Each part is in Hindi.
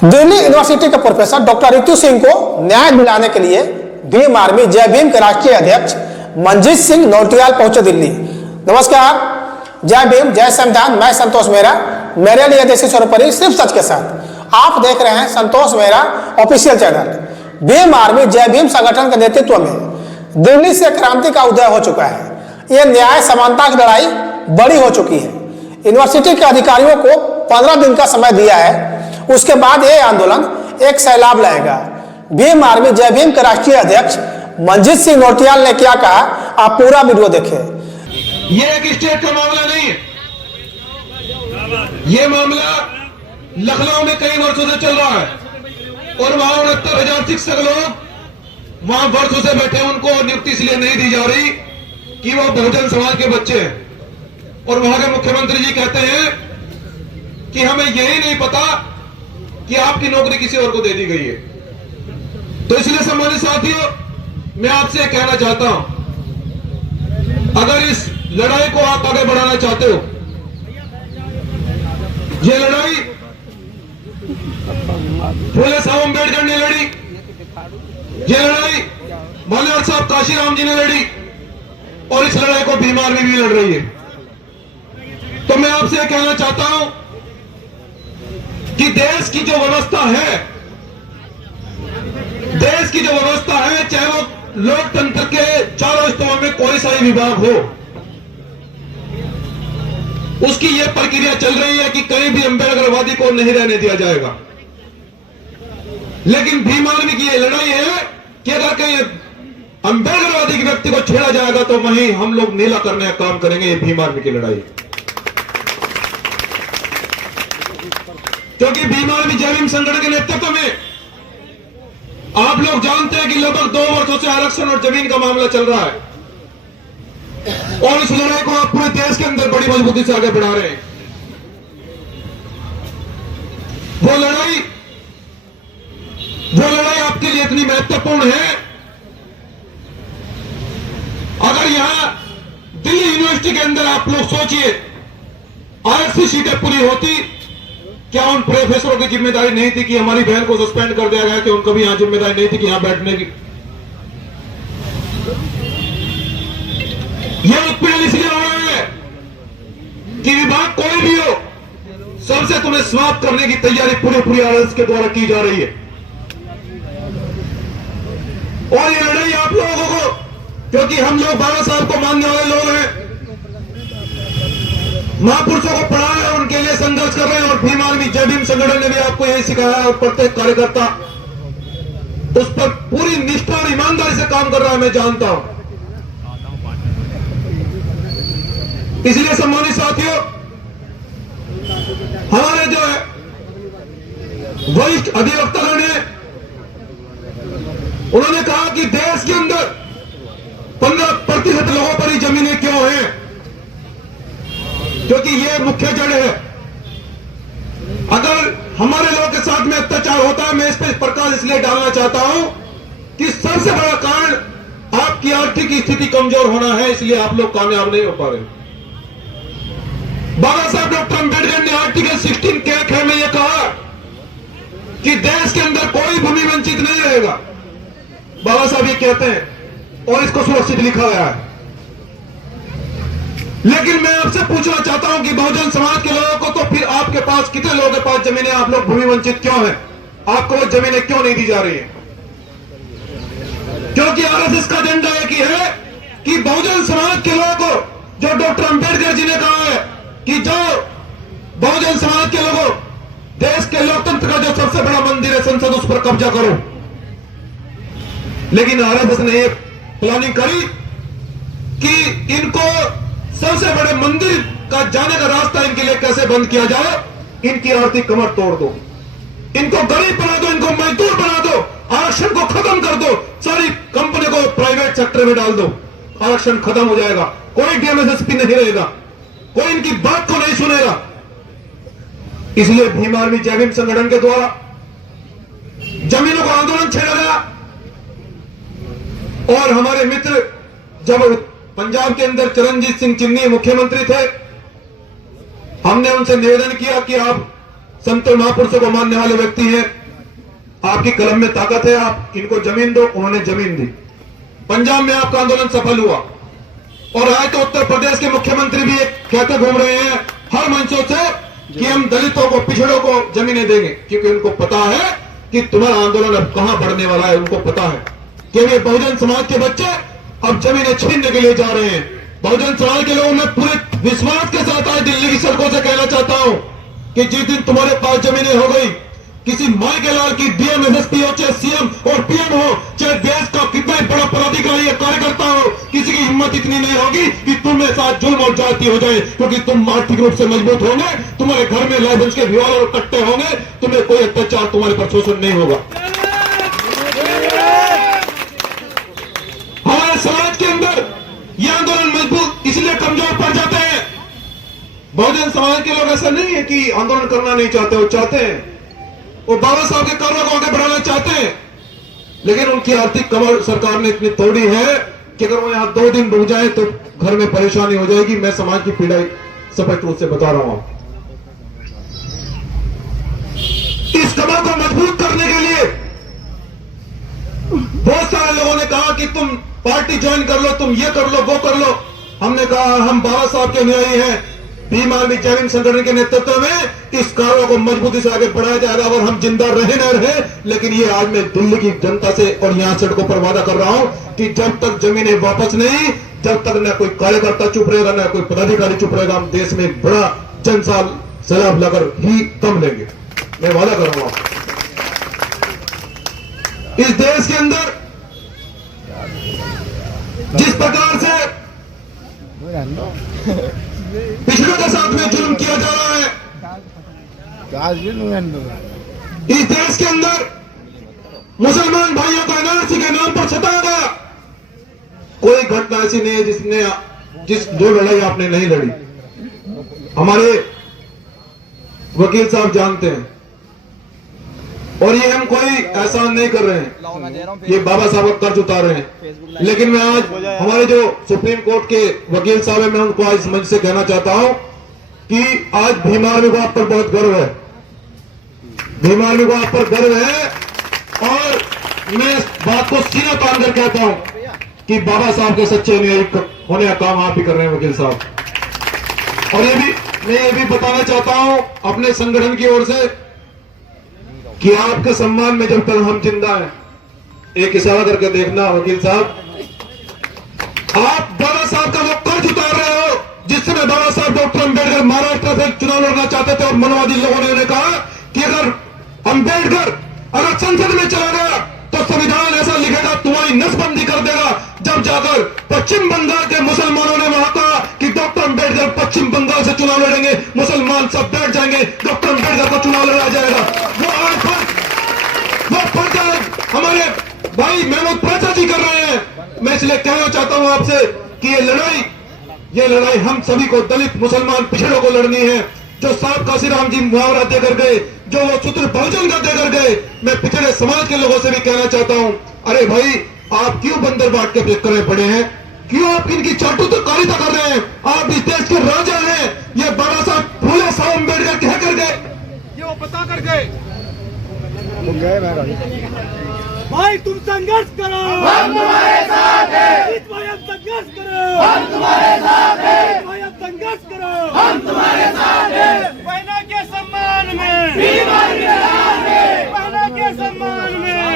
दिल्ली यूनिवर्सिटी के प्रोफेसर डॉक्टर रितु सिंह को न्याय दिलाने के लिए भीम आर्मी जय भीम के राष्ट्रीय अध्यक्ष मंजीत सिंह नौटियाल पहुंचे दिल्ली। नमस्कार, जय भीम, जय संविधान। मैं संतोष मेहरा, मेरे लिए देशी सर्वोपरि सिर्फ सच के साथ। आप देख रहे हैं Santosh Mehra official channel. Bhim army जय भीम संगठन के नेतृत्व में दिल्ली से क्रांति का उदय हो चुका है। यह न्याय समानता की लड़ाई बड़ी हो चुकी है। यूनिवर्सिटी के अधिकारियों को 15 दिन का समय दिया है, उसके बाद यह आंदोलन एक सैलाब लाएगा। भीम आर्मी जय भीम के राष्ट्रीय अध्यक्ष मंजीत सिंह नौटियाल ने क्या कहा, आप पूरा वीडियो देखें। ये एक स्टेट का मामला नहीं है, ये मामला लखनऊ में कई वर्षों से चल रहा है और वहां 69,000 शिक्षक लोग वहां वर्षों से बैठे, उनको नियुक्ति इसलिए नहीं दी जा रही कि वो बहुजन समाज के बच्चे हैं। और वहां के मुख्यमंत्री जी कहते हैं कि हमें यही नहीं पता कि आपकी नौकरी किसी और को दे दी गई है। तो इसलिए सम्मानित साथियों, मैं आपसे कहना चाहता हूं, अगर इस लड़ाई को आप आगे बढ़ाना चाहते हो, ये लड़ाई फूले साहब अम्बेडकर ने लड़ी, ये लड़ाई मौलाना साहब काशीराम जी ने लड़ी और इस लड़ाई को भीम आर्मी भी लड़ रही है। तो मैं आपसे कहना चाहता हूं कि देश की जो व्यवस्था है, देश की जो व्यवस्था है, चाहे वो लोकतंत्र के चारों स्तरों में कोई सा भी विभाग हो, उसकी यह प्रक्रिया चल रही है कि कहीं भी अम्बेडकरवादी को नहीं रहने दिया जाएगा। लेकिन भीम आर्मी की यह लड़ाई है कि अगर कहीं अम्बेडकरवादी के व्यक्ति को छेड़ा जाएगा तो वहीं हम लोग नीला करने का काम करेंगे। ये भीम आर्मी की लड़ाई, क्योंकि भीम आर्मी जय भीम संगठन के नेतृत्व में आप लोग जानते हैं कि लगभग 2 वर्षों से आरक्षण और जमीन का मामला चल रहा है और इस लड़ाई को आप पूरे देश के अंदर बड़ी मजबूती से आगे बढ़ा रहे हैं। वो लड़ाई आपके लिए इतनी महत्वपूर्ण है, अगर यहां दिल्ली यूनिवर्सिटी के अंदर आप लोग सोचिए 800 सीटें पूरी होती, क्या उन प्रोफेसरों की जिम्मेदारी नहीं थी कि हमारी बहन को सस्पेंड कर दिया गया, कि उनको भी यहां जिम्मेदारी नहीं थी कि यहां बैठने की? यह उत्पीड़न इसलिए हो रहा है कि विभाग कोई भी हो, सबसे तुम्हें समाप्त करने की तैयारी पूरी आरएसएस के द्वारा की जा रही है। और ये लड़ाई आप लोगों को, क्योंकि हम लोग बाबा साहब को मानने वाले लोग हैं, महापुरुषों को पढ़ा है, उनके लिए संघर्ष कर रहे हैं। और भीम आर्मी जय भीम संगठन ने भी आपको यही सिखाया है और प्रत्येक कार्यकर्ता उस पर पूरी निष्ठा और ईमानदारी से काम कर रहा है, मैं जानता हूं। इसलिए सम्मानित साथियों, हमारे जो है वरिष्ठ अधिवक्तागण ने, उन्होंने कहा कि देश के अंदर 15% लोगों पर ही जमीनें क्यों हैं, क्योंकि ये मुख्य जड़ है। अगर हमारे लोगों के साथ में अत्याचार होता है, मैं इस पर प्रकाश इसलिए डालना चाहता हूं कि सबसे बड़ा कारण आपकी आर्थिक स्थिति कमजोर होना है, इसलिए आप लोग कामयाब नहीं हो पा रहे। बाबा साहब डॉक्टर अम्बेडकर ने आर्टिकल 16 में यह कहा कि देश के अंदर कोई भूमि वंचित नहीं रहेगा। बाबा साहब ये कहते हैं और इसको सुरक्षित लिखा गया है। लेकिन मैं आपसे पूछना चाहता हूं कि बहुजन समाज के लोगों को, तो फिर आपके पास कितने लोगों के पास जमीनें, आप लोग भूमि वंचित क्यों हैं? आपको वो जमीनें क्यों नहीं दी जा रही है? क्योंकि आरएसएस का एजेंडा एक ही है कि बहुजन समाज के लोगों को, जो डॉक्टर अंबेडकर जी ने कहा है कि जो बहुजन समाज के लोगों, देश के लोकतंत्र का जो सबसे बड़ा मंदिर है संसद, उस पर कब्जा करो। लेकिन आरएसएस ने एक प्लानिंग करी कि इनको सबसे बड़े मंदिर का जाने का रास्ता इनके लिए कैसे बंद किया जाए, इनकी आर्थिक कमर तोड़ दो, इनको गरीब बना दो, इनको मजदूर बना दो, आरक्षण को खत्म कर दो, सारी कंपनी को प्राइवेट सेक्टर में डाल दो, आरक्षण खत्म हो जाएगा, कोई डीएमएसएसपी नहीं रहेगा, कोई इनकी बात को नहीं सुनेगा। इसलिए भीम आर्मी जय भीम संगठन के द्वारा जमीनों को आंदोलन छेड़ा गया और हमारे मित्र, जब पंजाब के अंदर चरणजीत सिंह चिन्नी मुख्यमंत्री थे, हमने उनसे निवेदन किया कि आप संत महापुरुषों को मानने वाले व्यक्ति हैं। आपकी कलम में ताकत है, आप इनको जमीन दो, उन्होंने जमीन दी। पंजाब में आपका आंदोलन सफल हुआ और आज तो उत्तर प्रदेश के मुख्यमंत्री भी एक कहते घूम रहे हैं हर मंचों से कि हम दलितों को, पिछड़ों को जमीनें देंगे, क्योंकि उनको पता है कि तुम्हारा आंदोलन अब कहां बढ़ने वाला है। उनको पता है कि ये बहुजन समाज के बच्चे अब जमीनें छीनने के लिए जा रहे हैं। बहुजन समाज के लोगों में पूरे विश्वास के साथ आज दिल्ली की सड़कों से कहना चाहता हूं कि जिस दिन तुम्हारे पास जमीनें हो गई, किसी माई के लाल की डीएम, एसएसपी हो, चाहे सीएम और पीएम हो, चाहे देश का कितना ही बड़ा पदाधिकारी या कार्यकर्ता हो, किसी की हिम्मत इतनी नहीं होगी कि तुम्हें साथ जुल्म और जाति हो जाए, क्योंकि तुम आर्थिक रूप से मजबूत होंगे, तुम्हारे घर में लाइसेंस के रिवॉल्वर और कट्टे होंगे, तुम्हें कोई अत्याचार तुम्हारे पर शोषण नहीं होगा। हमारे समाज के अंदर यह आंदोलन मजबूत इसलिए कमजोर पड़ जाते हैं। बहुजन समाज के लोग ऐसा नहीं है कि आंदोलन करना नहीं चाहते, वो चाहते हैं, वो बाबा साहब के कार्यों को आगे बढ़ाना चाहते हैं, लेकिन उनकी आर्थिक कमर सरकार ने इतनी तोड़ी है कि अगर वो यहां 2 दिन रुक जाए तो घर में परेशानी हो जाएगी। मैं समाज की पीड़ा स्पष्ट रूप से बता रहा हूं। इस कमर को मजबूत करने के लिए बहुत सारे लोगों ने कहा कि तुम पार्टी ज्वाइन कर लो, तुम ये कर लो, वो कर लो। हमने कहा हम बाबा साहब के अनुयायी हैं, भीम आर्मी जय भीम संगठन के नेतृत्व में इस कार्य को मजबूती से आगे बढ़ाया जाएगा और हम जिंदा रहे न रहे, लेकिन ये आज मैं दिल्ली की जनता से और यहां सड़कों पर वादा कर रहा हूं कि जब तक जमीनें वापस नहीं, जब तक न कोई कार्यकर्ता चुप रहेगा, न कोई पदाधिकारी चुप रहेगा, हम देश में एक बड़ा जनसाल सैलाब लाकर ही दम लेंगे। मैं वादा कर रहा हूं। इस देश के अंदर जिस प्रकार से पिछड़ों के साथ में जुल्म किया जा रहा है, इस देश के अंदर मुसलमान भाइयों को एनआरसी के नाम पर सताया गया, कोई घटना ऐसी नहीं है जो लड़ाई आपने नहीं लड़ी। हमारे वकील साहब जानते हैं और ये हम कोई एहसान नहीं कर रहे हैं, ये बाबा साहब का कर्ज उतार रहे हैं। लेकिन मैं आज हमारे जो सुप्रीम कोर्ट के वकील साहब हैं, मैं उनको आज इस मंच से कहना चाहता हूं कि आज भीम आर्मी को आप पर बहुत गर्व है, भीम आर्मी को आप पर गर्व है। और मैं इस बात को सीना तान कर कहता हूं कि बाबा साहब के सच्चे अनुयायी होने का काम आप भी कर रहे हैं वकील साहब। और मैं ये भी बताना चाहता हूं अपने संगठन की ओर से कि आपके सम्मान में जब तक हम जिंदा हैं, एक इशारा करके देखना वकील साहब, आप बाबा साहब का वो कर्ज उतार रहे हो जिस समय बाबा साहब डॉक्टर अंबेडकर महाराष्ट्र से चुनाव लड़ना चाहते थे और मनवादी लोगों ने उन्हें कहा कि अगर अंबेडकर अगर संसद में चला गया तो संविधान ऐसा लिखेगा तुम्हारी नसबंदी कर देगा। जब जाकर पश्चिम बंगाल के मुसलमानों ने वहां कहा कि डॉक्टर अंबेडकर पश्चिम बंगाल से चुनाव लड़ेंगे, मुसलमान सब बैठ जाएंगे, डॉक्टर अंबेडकर को चुनाव लड़ा जाएगा। वो फर्ज हमारे भाई महमूद पाशा जी कर रहे हैं। मैं इसलिए कहना चाहता हूं आपसे कि ये लड़ाई हम सभी को, दलित मुसलमान पिछड़ों को लड़नी है। जो साहब काशीराम जी मुहावरा देकर गए, जो वो सूत्र बहुजन का देकर गए, मैं पिछड़े समाज के लोगों से भी कहना चाहता हूं, अरे भाई आप क्यों बंदर बाट के चक्कर में पड़े हैं, क्यों आप इनकी चाटुकारिता कर रहे हैं? आप इस देश के राजा हैं, ये बाबा साहब फूले साहब अम्बेडकर कह कर गए, ये वो बता कर गए। भाई तुम संघर्ष करो, हम तुम्हारे साथ हैं। भाई अब संघर्ष करो, हम तुम्हारे साथ हैं। भाई अब संघर्ष करो, हम तुम्हारे साथ हैं। बहना के सम्मान में, बहना के सम्मान में,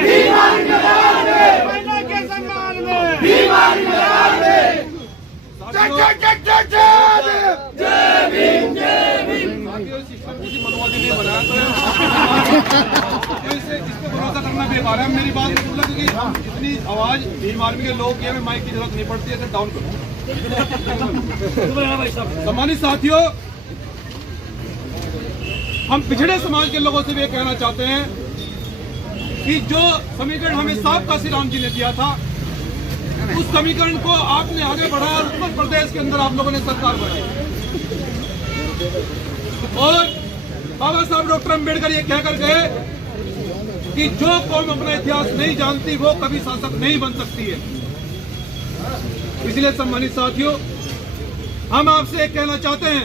बहना के सम्मान में, जय भीम जय भीम। मनवादी ने बनाया तो इसको भरोसा करना बेकार है। मेरी बात मतलब कि जितनी आवाज भीम आर्मी के लोग हैं, माइक की जरूरत नहीं पड़ती है, डाउन करो। सम्मानित साथियों, हम पिछड़े समाज के लोगों से भी कहना चाहते हैं कि जो समीकरण हमें साहब काशीराम जी ने दिया था, उस समीकरण को आपने आगे बढ़ाया, उत्तर प्रदेश के अंदर आप लोगों ने सरकार बनाई और बाबा साहब डॉक्टर अंबेडकर ये कहकर गए कि जो कौम अपना इतिहास नहीं जानती वो कभी शासक नहीं बन सकती है। इसलिए सम्मानित साथियों, हम आपसे एक कहना चाहते हैं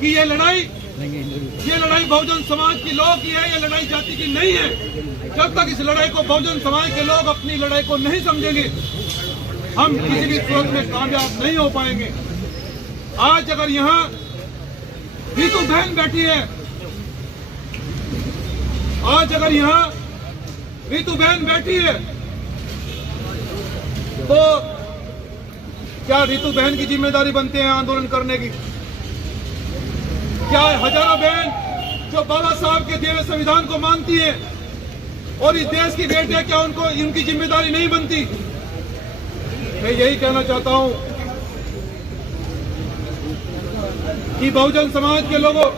कि ये लड़ाई ये लड़ाई बहुजन समाज की लोगों की है, ये लड़ाई जाति की नहीं है। जब तक इस लड़ाई को बहुजन समाज के लोग अपनी लड़ाई को नहीं समझेंगे, हम किसी भी सूरत में कामयाब नहीं हो पाएंगे। आज अगर यहाँ रितु बहन बैठी है, आज अगर यहाँ रितु बहन बैठी है, तो क्या रितु बहन की जिम्मेदारी बनती है आंदोलन करने की? क्या हजारों बहन जो बाबा साहब के दिए हुए संविधान को मानती है और इस देश की बेटियां, क्या उनको उनकी जिम्मेदारी नहीं बनती? मैं यही कहना चाहता हूं कि बहुजन समाज के लोगों,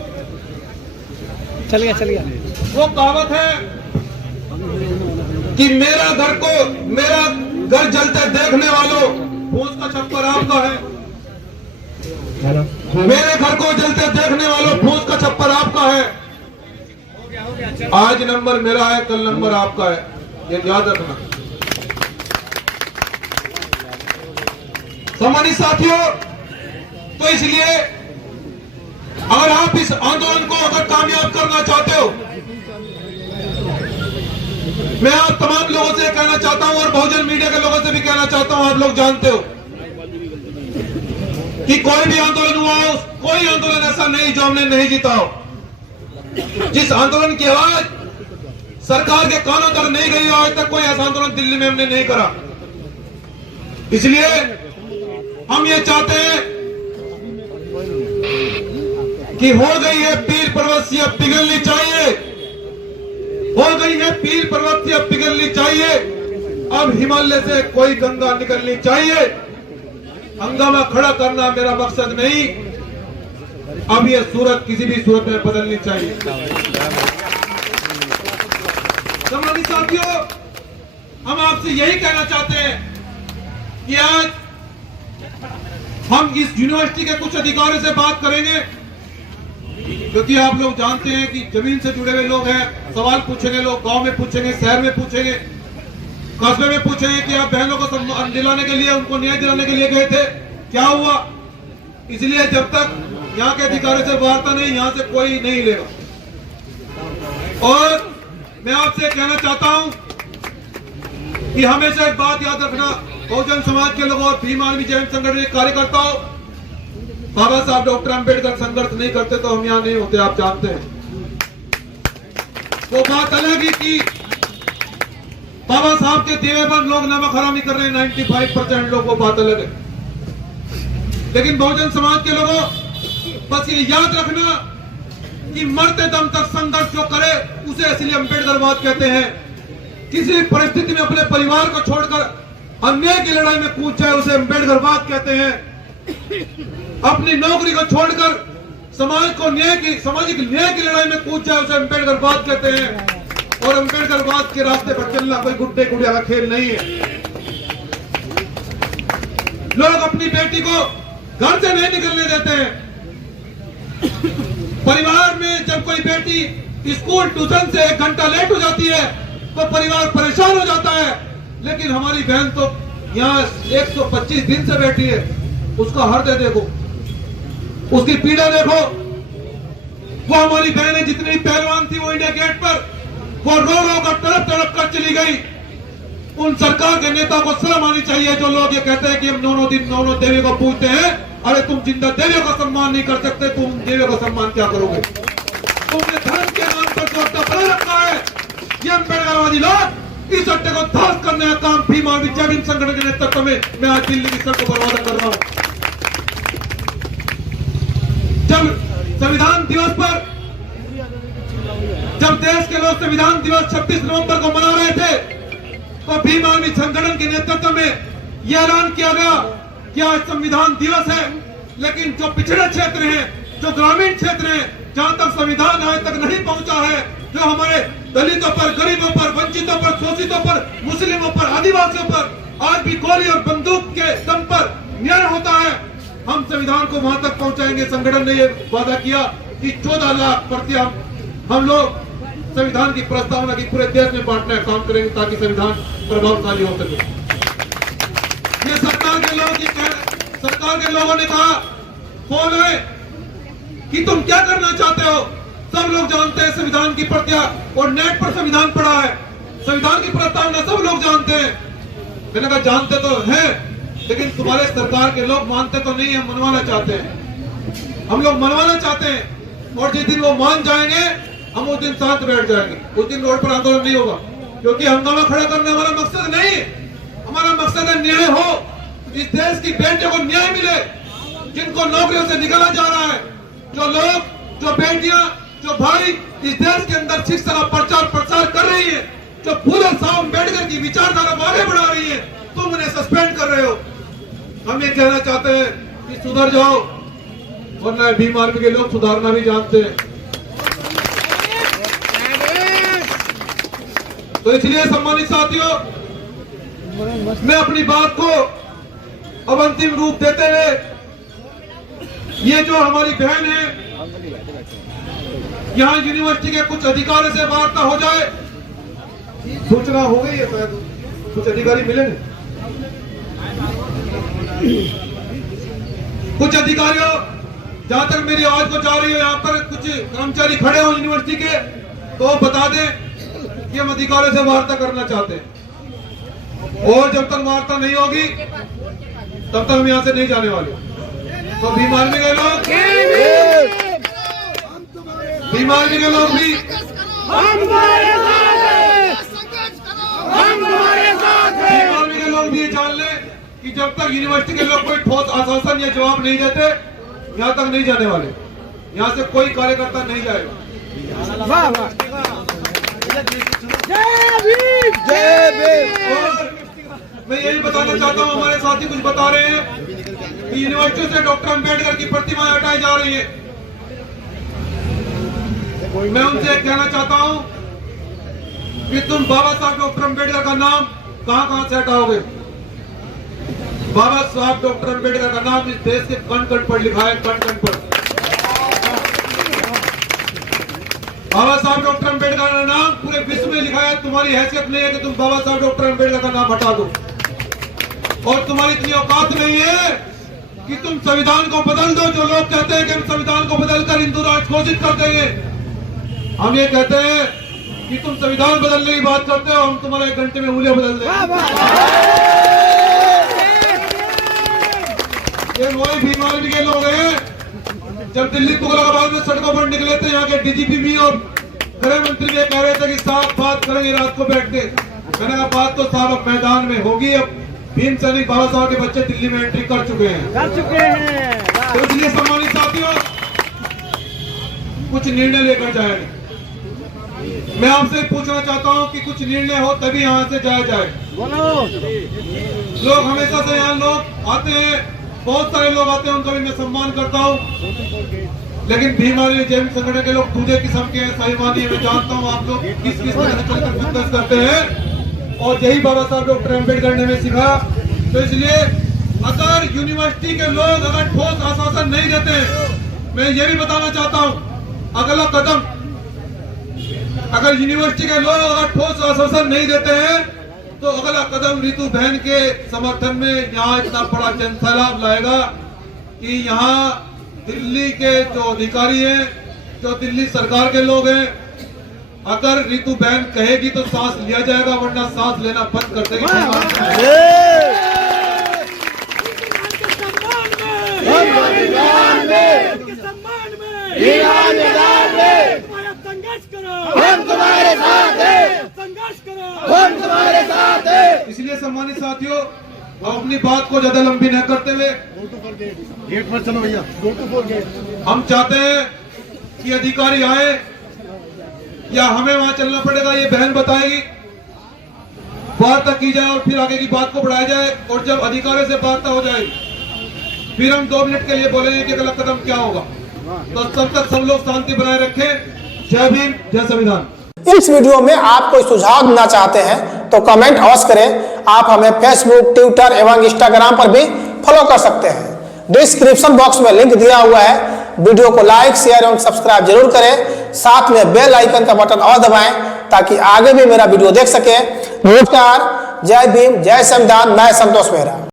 चल गया वो कहावत है कि मेरा घर जलते देखने वालों, फौज का छप्पर आपका है, मेरे घर को जलते देखने वालों, फूस का छप्पर आपका है। आज नंबर मेरा है, कल नंबर आपका है, ये याद रखना। सम्मानित साथियों, तो इसलिए अगर आप इस आंदोलन को अगर कामयाब करना चाहते हो, मैं आप तमाम लोगों से कहना चाहता हूं और बहुजन मीडिया के लोगों से भी कहना चाहता हूं, आप लोग जानते हो कि कोई भी आंदोलन हुआ हो, कोई आंदोलन ऐसा नहीं जो हमने नहीं जीता हो। जिस आंदोलन की आवाज सरकार के कानों तक नहीं गई हो, आज तक कोई ऐसा आंदोलन दिल्ली में हमने नहीं करा। इसलिए हम ये चाहते हैं कि हो गई है पीर पर्वत से अब पिघलनी चाहिए, हो गई है पीर पर्वत से अब पिघलनी चाहिए। अब हिमालय से कोई गंगा निकलनी चाहिए। हंगामा खड़ा करना मेरा मकसद नहीं, अब ये सूरत किसी भी सूरत में बदलनी चाहिए। सम्मानित साथियों, हम आपसे यही कहना चाहते हैं कि आज हम इस यूनिवर्सिटी के कुछ अधिकारियों से बात करेंगे, क्योंकि आप लोग जानते हैं कि जमीन से जुड़े हुए लोग हैं। सवाल पूछेंगे लोग, गांव में पूछेंगे, शहर में पूछेंगे, कस्बे में पूछेंगे कि आप बहनों को सम्मान दिलाने के लिए, उनको न्याय दिलाने के लिए गए थे, क्या हुआ? इसलिए जब तक यहाँ के अधिकारियों से वार्ता नहीं, यहाँ से कोई नहीं लेगा। और मैं आपसे कहना चाहता हूं कि हमेशा एक बात याद रखना, बहुजन समाज के लोगों और भीम आर्मी जैन संगठन के कार्यकर्ताओं, बाबा साहब डॉक्टर अंबेडकर संघर्ष नहीं करते तो हम यहाँ नहीं होते, आप जानते हैं। वो बात अलग ही कि बाबा साहब के दिए पर लोग नमक हरामी कर रहे हैं, 95% लोग, वो बात अलग है। लेकिन बहुजन समाज के लोगों, बस ये याद रखना कि मरते दम तक संघर्ष जो करे उसे इसलिए अम्बेडकरवाद कहते हैं। किसी भी परिस्थिति में अपने परिवार को छोड़कर अन्याय की लड़ाई में कूद जाए उसे अम्बेडकरवाद कहते हैं। अपनी नौकरी को छोड़कर समाज को सामाजिक न्याय की लड़ाई में कूद जाए उसे अम्बेडकरवाद कहते हैं। और अम्बेडकरवाद के रास्ते पर चलना कोई गुड्डे गुड़िया का खेल नहीं है। लोग अपनी बेटी को घर से नहीं निकलने देते हैं। परिवार में जब कोई बेटी स्कूल ट्यूशन से 1 घंटा लेट हो जाती है तो परिवार परेशान हो जाता है। लेकिन हमारी बहन तो यहाँ 125 दिन से बैठी है, उसका हृदय देखो, उसकी पीड़ा देखो। वो हमारी बहन है, जितनी पहलवान थी वो इंडिया गेट पर वो रो कर तड़प कर चली गई। उन सरकार के नेता को शर्म आनी चाहिए जो लोग ये कहते हैं कि हम 9 दिन 9 देवी को पूजते हैं। अरे तुम जिंदा देवियों का सम्मान नहीं कर सकते, तुम देवियों का सम्मान क्या करोगे? तुमने धर्म के नाम पर जो अड्डा बना रखा है, ये अम्बेडकरवादी लोग इस अड्डे को ध्वस्त करने का काम भीम आर्मी जय भीम संगठन के नेतृत्व में मैं आज दिल्ली की सड़क को बर्बाद कर रहा हूं। जब संविधान दिवस पर, जब देश के लोग संविधान दिवस 26 नवंबर को मना रहे थे तो भीम आर्मी संगठन के नेतृत्व में यह ऐलान किया गया कि आज संविधान दिवस है। लेकिन जो पिछड़े क्षेत्र हैं, जो ग्रामीण क्षेत्र हैं, जहां तक संविधान आज तक नहीं पहुंचा है, जो हमारे दलितों पर, गरीबों पर, वंचितों पर, शोषितों पर, मुस्लिमों पर, आदिवासियों पर आज भी गोली और बंदूक के दम पर न्याय होता है, हम संविधान को वहां तक पहुंचाएंगे। संगठन ने यह वादा किया कि 14 लाख प्रतियां हम लोग संविधान की प्रस्तावना की पूरे देश में बांटने का काम करेंगे ताकि संविधान प्रभावशाली हो सके। ये सरकार के लोगों ने कहा, कौन है कि तुम क्या करना चाहते हो। सब लोग जानते हैं संविधान की प्रतियां, और नेट पर संविधान पड़ा है, संविधान की प्रस्तावना सब लोग जानते हैं। मैंने कहा जानते तो हैं, लेकिन तुम्हारे सरकार के लोग मानते तो नहीं, हम मनवाना चाहते हैं, हम लोग मनवाना चाहते हैं। और जिस दिन वो मान जाएंगे हम उस दिन साथ बैठ जाएंगे, उस दिन रोड पर आंदोलन नहीं होगा, क्योंकि हंगामा खड़ा करने हमारा मकसद नहीं है। हमारा मकसद है न्याय हो, इस देश की बेटियों को न्याय मिले, जिनको नौकरियों से निकाला जा रहा है, जो लोग, जो बेटियां, जो भाई इस देश के अंदर शिक्षा का प्रचार प्रसार कर रही है, जो फूले साहब अम्बेडकर की विचारधारा को आगे बढ़ा रही है, तुम उन्हें सस्पेंड कर रहे हो। हम ये कहना चाहते हैं कि सुधर जाओ, वरना भीम आर्मी के लोग सुधारना भी जानते हैं। तो इसलिए सम्मानित साथियों, मैं अपनी बात को अब अंतिम रूप देते हुए, ये जो हमारी बहन है, यहाँ यूनिवर्सिटी के कुछ अधिकारियों से वार्ता हो जाए। सूचना हो गई है, शायद कुछ अधिकारी मिले नहीं। कुछ अधिकारियों, जहां तक मेरी आवाज को जा रही है, यहाँ पर कुछ कर्मचारी खड़े हो यूनिवर्सिटी के, तो बता दें कि हम अधिकारियों से वार्ता करना चाहते हैं, और जब तक वार्ता नहीं होगी तब तक हम यहाँ से नहीं जाने वाले। तो भीम आर्मी के लोग, भीम आर्मी के लोग भी भीम आर्मी के लोग भी ये जान लें कि जब तक यूनिवर्सिटी के लोग कोई ठोस आश्वासन या जवाब नहीं देते, यहाँ तक नहीं जाने वाले, यहाँ से कोई कार्यकर्ता नहीं जाएगा। वाह वाह, और मैं यही बताना चाहता हूँ, हमारे साथी कुछ बता रहे हैं कि यूनिवर्सिटी से डॉक्टर अंबेडकर की प्रतिमाएं हटाई जा रही है। मैं उनसे कहना चाहता हूँ कि तुम बाबा साहब डॉक्टर अंबेडकर का नाम कहां से हटाओगे। बाबा साहब डॉक्टर अंबेडकर का नाम इस देश के कण कण पर लिखा है, कण कण पर। बाबा साहब डॉक्टर अंबेडकर का नाम पूरे विश्व में लिखा है। तुम्हारी हैसियत नहीं है कि तुम बाबा साहब डॉक्टर अंबेडकर का नाम हटा दो, और तुम्हारी इतनी औकात नहीं है कि तुम संविधान को बदल दो। जो लोग कहते हैं कि हम संविधान को बदलकर हिंदू राष्ट्र घोषित कर देंगे, हम ये कहते हैं कि तुम संविधान बदलने की बात करते हो, हम तुम्हारे 1 घंटे में उंगलियां बदल देंगे। ये वही भीम आर्मी के लोग हैं, जब दिल्ली तुगलकाबाद में सड़कों पर निकले थे, यहाँ के डीजीपी भी और गृह मंत्री भी कह रहे थे कि साफ बात करेंगे रात को बैठ के। मैंने कहा बात तो साफ अब मैदान में होगी। अब भीम सैनिक बाबा साहब के बच्चे दिल्ली में एंट्री कर चुके हैं। तो इसलिए सम्मानित साथियों, कुछ निर्णय लेकर जाएंगे। मैं आपसे पूछना चाहता हूं कि कुछ निर्णय हो तभी यहाँ से जाया जाए। लोग हमेशा से यहाँ लोग आते हैं, बहुत सारे लोग आते हैं, उनका भी मैं सम्मान करता हूँ, लेकिन भीम आर्मी जैन संगठन के लोग दूसरे किस्म के हैं, साहिवानी है। मैं जानता हूँ आप लोग किस किस तरह से चलकर बिजनेस करते हैं, और यही बाबा साहब डॉक्टर अम्बेडकर ने हमें सिखाया। तो इसलिए अगर यूनिवर्सिटी के लोग अगर ठोस आश्वासन नहीं देते हैं, मैं ये भी बताना चाहता हूँ, अगला कदम, अगर यूनिवर्सिटी के लोग अगर ठोस आश्वासन नहीं देते हैं, तो अगला कदम रितु बहन के समर्थन में यहाँ इतना बड़ा जनसैलाब लाएगा कि यहाँ दिल्ली के जो अधिकारी हैं, जो दिल्ली सरकार के लोग हैं, अगर रितु बहन कहेगी तो सांस लिया जाएगा, वरना सांस लेना बंद कर देगी। संघर्ष करो, हम तुम्हारे साथ हैं, संघर्ष करो, हम तुम्हारे साथ हैं। इसलिए सम्मानित साथियों, हम अपनी बात को ज्यादा लंबी न करते हुए गेट पर चलो भैया, गो टू 4 गेट। हम चाहते हैं कि अधिकारी आए या हमें वहां चलना पड़ेगा, ये बहन बताएगी, वार्ता की जाए और फिर आगे की बात को बढ़ाया जाए। और जब अधिकारियों से वार्ता हो जाएगी, फिर हम 2 मिनट के लिए बोलेंगे कि अगला कदम क्या होगा। तो तब तक सब लोग शांति बनाए रखें। जय भीम, जय संविधान। इस वीडियो में आप कोई सुझाव देना चाहते हैं तो कमेंट अवश्य करें। आप हमें फेसबुक, ट्विटर एवं इंस्टाग्राम पर भी फॉलो कर सकते हैं। डिस्क्रिप्शन बॉक्स में लिंक दिया हुआ है। वीडियो को लाइक, शेयर एवं सब्सक्राइब जरूर करें। साथ में बेल आइकन का बटन और दबाएं ताकि आगे भी मेरा वीडियो देख सके। नमस्कार, जय भीम, जय संविधान। मैं संतोष मेहरा।